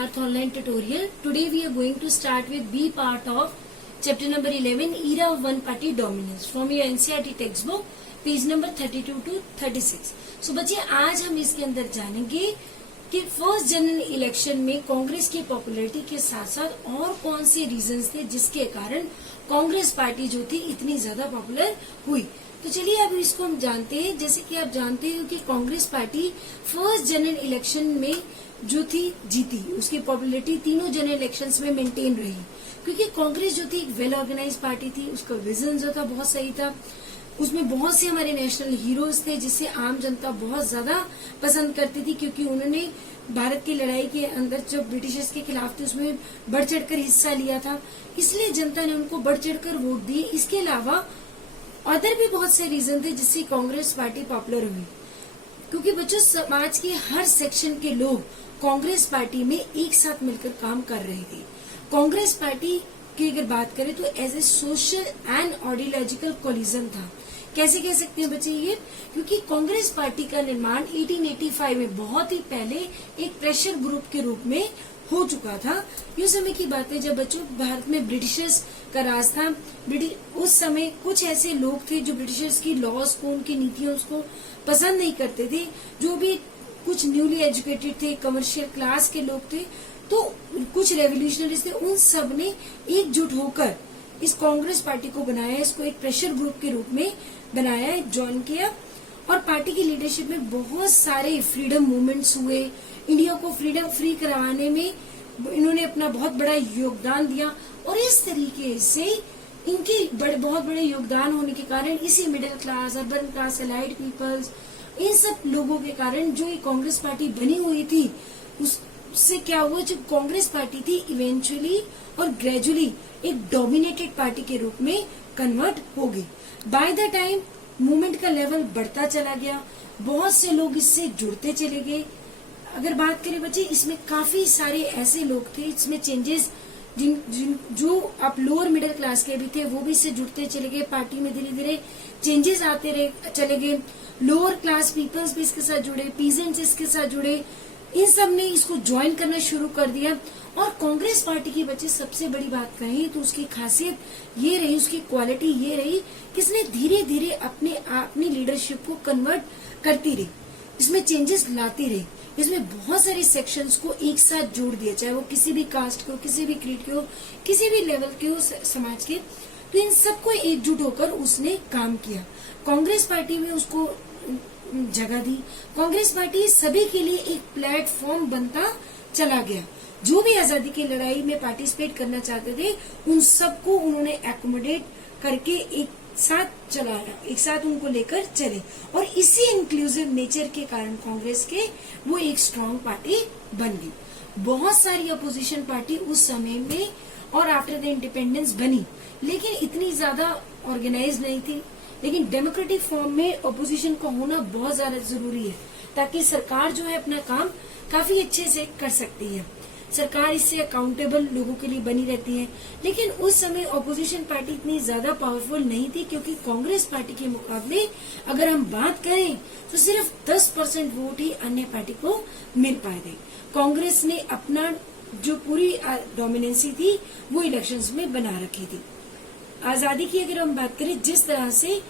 Parth online tutorial. Today we are going to start with B part of chapter number 11, Era of One Party Dominance, from your NCERT textbook, page number 32 to 36. So बच्चे आज हम इसके अंदर जानेंगे कि first general election में कांग्रेस की popularity के साथ साथ और कौन से रीजंस थे जिसके कारण कांग्रेस पार्टी जो थी इतनी ज्यादा पॉपुलर हुई। तो चलिए अब इसको हम जानते हैं। जैसे कि आप जानते हो कि Congress party first general election में जो थी जीती, उसकी पॉपुलैरिटी तीनों जनरल इलेक्शंस में मेंटेन रही, क्योंकि कांग्रेस जो थी एक वेल ऑर्गेनाइज पार्टी थी, उसका विजन जो था बहुत सही था, उसमें बहुत से हमारे नेशनल हीरोज थे जिसे आम जनता बहुत ज्यादा पसंद करती थी, क्योंकि उन्होंने भारत की लड़ाई के अंदर जो ब्रिटिशर्स के खिलाफ थे उसमें बढ़ चढ़कर हिस्सा लिया था, इसलिए जनता ने उनको बढ़ चढ़कर वोट दिए। इसके अलावा अदर भी बहुत से रीजन थे जिससे कांग्रेस पार्टी पॉपुलर हुई, क्योंकि बच्चों समाज के हर सेक्शन के लोग कांग्रेस पार्टी में एक साथ मिलकर काम कर रहे थे। कांग्रेस पार्टी की अगर बात करें तो as a social and ideological collision था। कैसे कह सकते हैं बच्चे ये, क्योंकि कांग्रेस पार्टी का निर्माण 1885 में बहुत ही पहले एक प्रेशर ग्रुप के रूप में हो चुका था। ये समय की बात है जब बच्चों भारत में ब्रिटिशर्स का राज था। उस समय कुछ ऐसे लोग थे जो ब्रिटिशर्स की लॉज को, उनकी नीतियों को पसंद नहीं करते थे, जो भी कुछ न्यूली एजुकेटेड थे, कमर्शियल क्लास के लोग थे, तो कुछ रेवोल्यूशनरीज थे, उन सब ने एकजुट होकर इस कांग्रेस पार्टी को बनाया, इसको एक प्रेशर ग्रुप के रूप में बनाया, ज्वाइन किया, और पार्टी की लीडरशिप में बहुत सारे फ्रीडम मूवमेंट्स हुए। इंडिया को फ्रीडम फ्री करवाने में इन्होंने अपना बहुत बड़ा योगदान दिया, और इस तरीके से इनके बहुत बड़े योगदान होने के कारण इसी middle class, urban class, allied peoples, इन सब लोगों के कारण जो ये कांग्रेस पार्टी बनी हुई थी, उससे क्या हुआ, जो कांग्रेस पार्टी थी इवेंचुअली और ग्रेजुअली एक डोमिनेटेड पार्टी के रूप में कन्वर्ट हो गई। बाय द टाइम मूवमेंट का लेवल बढ़ता चला गया, बहुत से लोग इससे जुड़ते चले गए। अगर बात करें बच्चे, इसमें काफी सारे ऐसे लोग थे, इसमें चेंजेस जो आप लोअर मिडिल क्लास के भी थे वो भी इससे जुड़ते चले गए। पार्टी में धीरे धीरे चेंजेस आते रहे चले गए। लोअर क्लास पीपल्स भी इसके साथ जुड़े, पीजेंट्स इसके साथ जुड़े, इन सब ने इसको ज्वाइन करना शुरू कर दिया। और कांग्रेस पार्टी की बच्चे सबसे बड़ी बात कहें तो उसकी खासियत ये रही, उसकी क्वालिटी ये रही कि इसने धीरे धीरे अपनी लीडरशिप को कन्वर्ट करती रही, इसमें चेंजेस लाती रही, इसमें बहुत सारे सेक्शंस को एक साथ जोड़ दिया, चाहे वो किसी भी कास्ट के हो, किसी भी क्रीड के हो, किसी भी लेवल के हो समाज के, तो इन सबको एकजुट होकर उसने काम किया। कांग्रेस पार्टी में उसको जगह दी। कांग्रेस पार्टी सभी के लिए एक प्लेटफॉर्म बनता चला गया। जो भी आजादी की लड़ाई में पार्टिसिपेट करना चाहते थे उन सबको उन्होंने एकोमोडेट करके एक साथ चलाया, एक साथ उनको लेकर चले, और इसी इंक्लूसिव नेचर के कारण कांग्रेस के वो एक स्ट्रांग पार्टी बन गई। बहुत सारी अपोजिशन पार्टी उस समय में और आफ्टर द इंडिपेंडेंस बनी, लेकिन इतनी ज्यादा ऑर्गेनाइज नहीं थी। लेकिन डेमोक्रेटिक फॉर्म में अपोजिशन का होना बहुत ज्यादा जरूरी है, ताकि सरकार जो है अपना काम काफी अच्छे से कर सकती है। सरकार इससे अकाउंटेबल लोगों के लिए बनी रहती है। लेकिन उस समय ऑपोजिशन पार्टी इतनी ज्यादा पावरफुल नहीं थी, क्योंकि कांग्रेस पार्टी के मुकाबले अगर हम बात करें तो सिर्फ 10% वोट ही अन्य पार्टी को मिल पाए थे। कांग्रेस ने अपना जो पूरी डोमिनेंसी थी वो इलेक्शंस में बना रखी थी। आजादी की अगर हम बात करें, जिस तरह से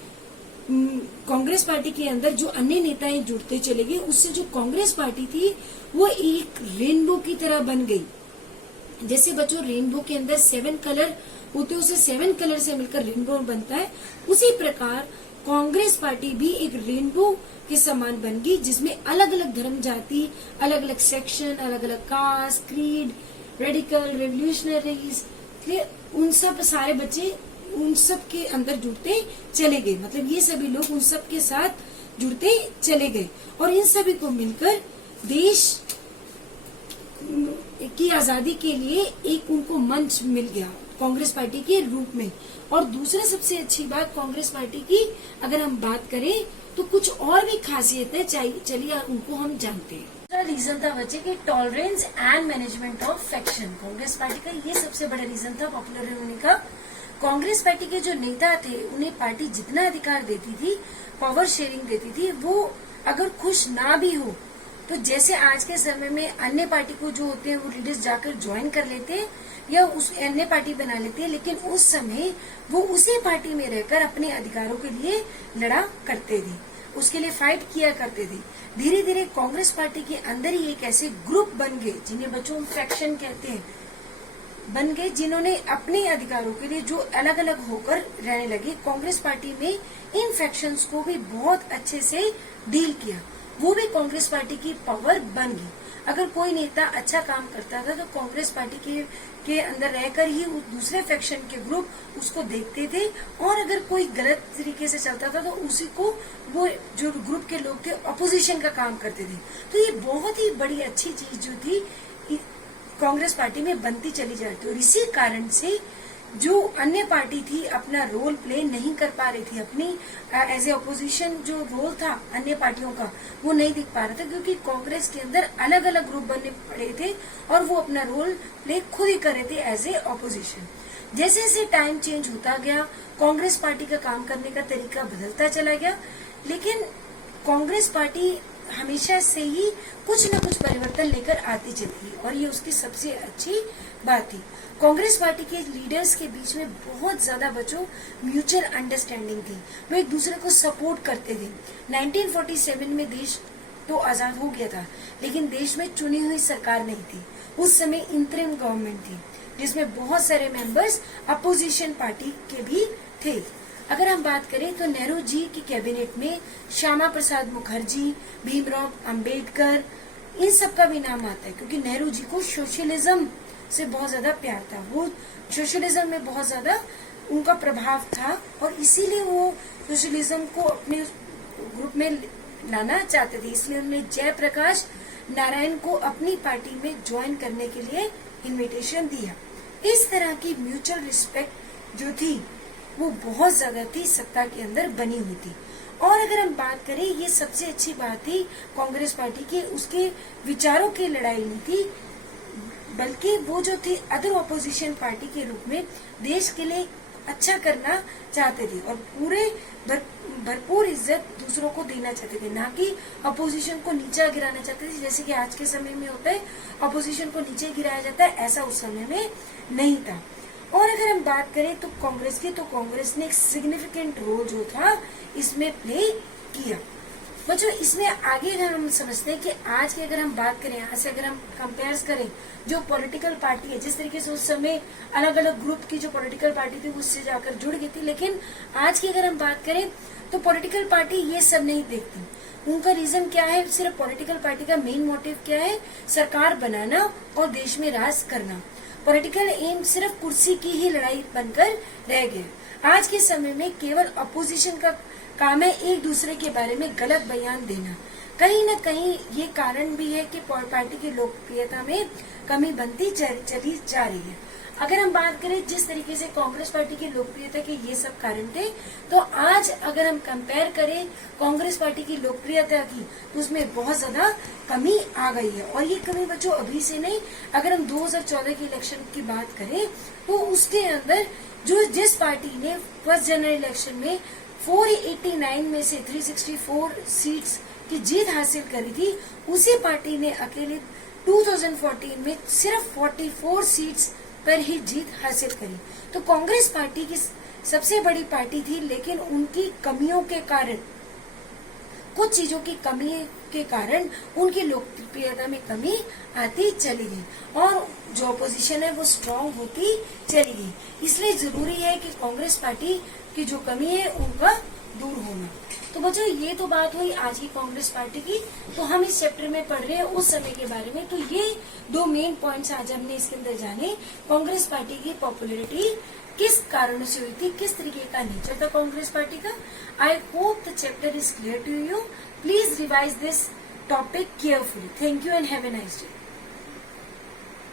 कांग्रेस पार्टी के अंदर जो अन्य नेताएं जुड़ते चले गए, उससे जो कांग्रेस पार्टी थी वो एक रेनबो की तरह बन गई। जैसे बच्चों रेनबो के अंदर 7 कलर होते, उसे 7 कलर से मिलकर रेनबो बनता है, उसी प्रकार कांग्रेस पार्टी भी एक रेनबो के समान बन गई, जिसमें अलग अलग धर्म, जाति, अलग अलग सेक्शन, अलग अलग कास्ट, क्रीड, रेडिकल, रेवोल्यूशनरीज, उन सब सारे बच्चे उन सब के अंदर जुड़ते चले गए। मतलब ये सभी लोग उन सब के साथ जुड़ते चले गए, और इन सभी को मिलकर देश की आजादी के लिए एक उनको मंच मिल गया कांग्रेस पार्टी के रूप में। और दूसरा सबसे अच्छी बात कांग्रेस पार्टी की अगर हम बात करें तो कुछ और भी खासियतें चलिए उनको हम जानते हैं। दूसरा रीजन था बच्चे कि tolerance and management of faction. Congress party का ये सबसे बड़ा रीजन था पॉपुलर होने का। कांग्रेस पार्टी के जो नेता थे उन्हें पार्टी जितना अधिकार देती थी, पावर शेयरिंग देती थी, वो अगर खुश ना भी हो तो जैसे आज के समय में अन्य पार्टी को जो होते हैं वो लीडर्स जाकर ज्वाइन कर लेते हैं या उस अन्य पार्टी बना लेते हैं, लेकिन उस समय वो उसी पार्टी में रहकर अपने अधिकारों के लिए लड़ा करते थे, उसके लिए फाइट किया करते थे। धीरे धीरे कांग्रेस पार्टी के अंदर ही एक ऐसे ग्रुप बन गए जिन्हें बच्चों फैक्शन कहते हैं, बन गए, जिन्होंने अपने अधिकारों के लिए जो अलग अलग होकर रहने लगे। कांग्रेस पार्टी में इन फैक्शंस को भी बहुत अच्छे से डील किया, वो भी कांग्रेस पार्टी की पावर बन गई। अगर कोई नेता अच्छा काम करता था तो कांग्रेस पार्टी के अंदर रहकर ही दूसरे फैक्शन के ग्रुप उसको देखते थे, और अगर कोई गलत तरीके से चलता था तो उसी को वो जो ग्रुप के लोग थे अपोजिशन का काम करते थे। तो ये बहुत ही बड़ी अच्छी चीज जो थी कांग्रेस पार्टी में बनती चली जाती, और इसी कारण से जो अन्य पार्टी थी अपना रोल प्ले नहीं कर पा रही थी, अपनी एज ए अपोजिशन जो रोल था अन्य पार्टियों का वो नहीं दिख पा रहा था, क्योंकि कांग्रेस के अंदर अलग अलग ग्रुप बनने पड़े थे और वो अपना रोल प्ले खुद ही कर रहे थे एज ए अपोजिशन। जैसे जैसे टाइम चेंज होता गया कांग्रेस पार्टी का काम करने का तरीका बदलता चला गया, लेकिन कांग्रेस पार्टी हमेशा से ही कुछ न कुछ परिवर्तन लेकर आती चली गई, और ये उसकी सबसे अच्छी बात थी। कांग्रेस पार्टी के लीडर्स के बीच में बहुत ज्यादा बच्चों म्यूचुअल अंडरस्टैंडिंग थी, वो एक दूसरे को सपोर्ट करते थे। 1947 में देश तो आजाद हो गया था, लेकिन देश में चुनी हुई सरकार नहीं थी। उस समय इंटरिम गवर्नमेंट थी जिसमें बहुत सारे मेंबर्स अपोजिशन पार्टी के भी थे। अगर हम बात करें तो नेहरू जी की कैबिनेट में श्यामा प्रसाद मुखर्जी, भीमराव अंबेडकर, इन सब का भी नाम आता है, क्योंकि नेहरू जी को सोशलिज्म से बहुत ज्यादा प्यार था, वो सोशलिज्म में बहुत ज्यादा उनका प्रभाव था, और इसीलिए वो सोशलिज्म को अपने ग्रुप में लाना चाहते थे। इसलिए उन्होंने जयप्रकाश नारायण को अपनी पार्टी में ज्वाइन करने के लिए इनविटेशन दिया। इस तरह की म्यूचुअल रिस्पेक्ट जो थी वो बहुत ज्यादा थी, सत्ता के अंदर बनी हुई थी। और अगर हम बात करें, ये सबसे अच्छी बात थी कांग्रेस पार्टी की, उसके विचारों की लड़ाई नहीं थी, बल्कि वो जो थी अदर ऑपोजिशन पार्टी के रूप में देश के लिए अच्छा करना चाहते थे और पूरे भरपूर इज्जत दूसरों को देना चाहते थे, ना कि अपोजिशन को नीचा गिराना चाहते थे, जैसे कि आज के समय में होता है अपोजिशन को नीचे गिराया जाता है, ऐसा उस समय में नहीं था। और अगर हम बात करें तो कांग्रेस की, तो कांग्रेस ने एक सिग्निफिकेंट रोल जो था इसमें प्ले किया। बच्चों इसमें आगे अगर हम समझते हैं कि आज की अगर हम बात करें, आज से अगर हम कंपेयर करें जो पॉलिटिकल पार्टी है, जिस तरीके से उस समय अलग अलग ग्रुप की जो पॉलिटिकल पार्टी थी उससे जाकर जुड़ गई थी, लेकिन आज की अगर हम बात करें तो पॉलिटिकल पार्टी ये सब नहीं देखती। उनका रीजन क्या है? सिर्फ पॉलिटिकल पार्टी का मेन मोटिव क्या है? सरकार बनाना और देश में राज करना। पॉलिटिकल एम सिर्फ कुर्सी की ही लड़ाई बनकर रह गया। आज के समय में केवल अपोजिशन का काम है एक दूसरे के बारे में गलत बयान देना। कहीं न कहीं ये कारण भी है कि पार्टी की लोकप्रियता में कमी बनती चली जा रही है। अगर हम बात करें जिस तरीके से कांग्रेस पार्टी की लोकप्रियता के ये सब कारण थे, तो आज अगर हम कंपेयर करें कांग्रेस पार्टी की लोकप्रियता की, तो उसमें बहुत ज्यादा कमी आ गई है। और ये कमी बच्चों अभी से नहीं, अगर हम 2014 के इलेक्शन की बात करें तो उसके अंदर जो जिस पार्टी ने फर्स्ट जनरल इलेक्शन में 489 में से 364 सीट्स की जीत हासिल करी थी, उसी पार्टी ने अकेले 2014 में सिर्फ 44 सीट्स पर ही जीत हासिल करी। तो कांग्रेस पार्टी की सबसे बड़ी पार्टी थी, लेकिन उनकी कमियों के कारण, कुछ चीजों की कमी के कारण उनकी लोकप्रियता में कमी आती चली गई और जो अपोजिशन है वो स्ट्रांग होती चली गई। इसलिए जरूरी है कि कांग्रेस पार्टी की जो कमी है उनका दूर होना। तो बच्चों ये तो बात हुई आज की कांग्रेस पार्टी की। तो हम इस चैप्टर में पढ़ रहे हैं उस समय के बारे में। तो ये दो मेन पॉइंट्स आज हमने इसके अंदर जाने। कांग्रेस पार्टी की पॉपुलैरिटी किस कारण से हुई थी, किस तरीके का नेचर था कांग्रेस पार्टी का। I hope the chapter is clear to you. Please revise this topic carefully. Thank you and have a nice day.